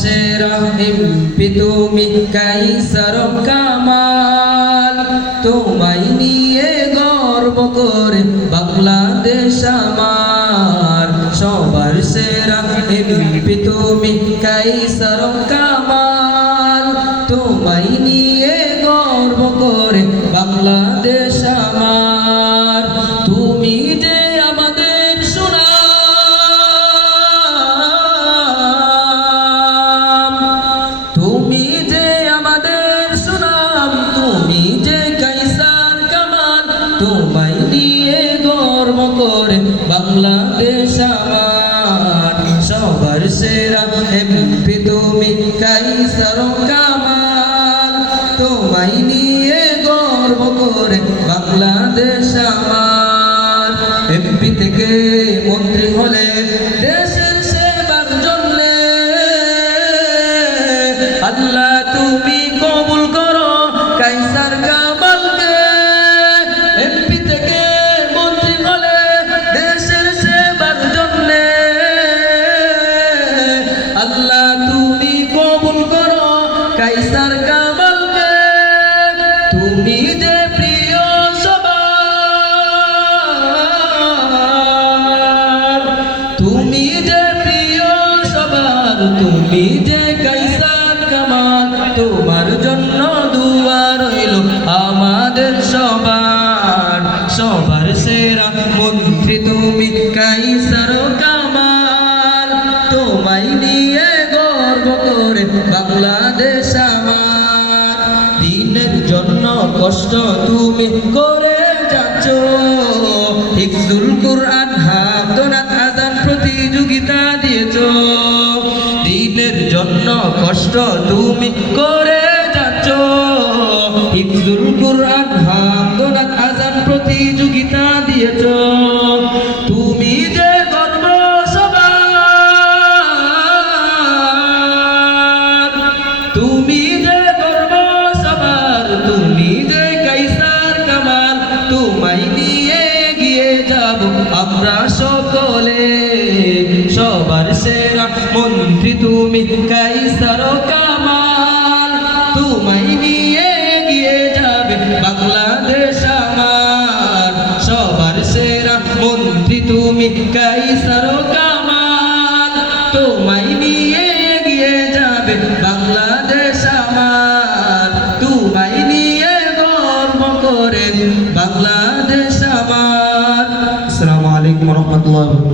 সেরা এমপি তুমি কাইসার কামাল তোমায় নিয়ে গর্ব করে বাংলাদেশ আমার সবার সেরা এমপি তুমি কাইসার কামাল তোমায় নিয়ে গর্ব করে বাংলাদেশ আমার তুমি যে আমাদের সুনাম তুমি যে আমাদের সুনাম তুমি যে কাইসার কামাল তোমায় নিয়ে গর্ব করে বাংলাদেশ আমার সবার সেরা এমপি তুমি কাইসার কামাল তোমায় নিয়ে গর্ব করে বাংলাদেশ আমার এমপি থেকে মন্ত্রী হলে দেশের সেবার জন্য আল্লাহ তুমি কবুল করো কাইসার কামালকে এমপি থেকে মন্ত্রী হলে দেশের সেবার জন্য আল্লাহ তুমি কবুল করো কাইসার কামালকে তুমি যে প্রিয় সবার তুমি যে প্রিয় সবার তুমি যে কাইসার কামাল তোমার জন্য দুয়া রইল আমাদের সবার সবার সেরা মন্ত্রী তুমি কাইসার কামাল তোমায় নিয়ে গর্ব করে বাংলাদেশ আমার দিনের জন্য কষ্ট তুমি করে যাচ্ছ হিফজুল কুরআন হাফদনাত আযান প্রতিযোগিতা দিয়েছ দিনের জন্য কষ্ট তুমি করে যাচ্ছ হিফজুল কুরআন হাফদনাত আযান প্রতিযোগিতা দিয়েছ তুমি যে গর্ব সবার তুমি যে গর্ব সবার তুমি যে কাইসার কামাল তোমায় নিয়ে গিয়ে যাব আমরা সকলে সবার সেরা মন্ত্রী তুমি কাইসার কামাল তোমায় নিয়ে গিয়ে যাবে বাংলাদেশ আমার সবার সেরা মন্ত্রী তুমি কাইসার কামাল তোমায় নিয়ে গিয়ে যাবে বাংলাদেশ আমার তোমায় নিয়ে গর্ব করে বাংলাদেশ আমার। আসসালামু আলাইকুম ওয়া রাহমাতুল্লাহি ওয়া বারাকাতুহু।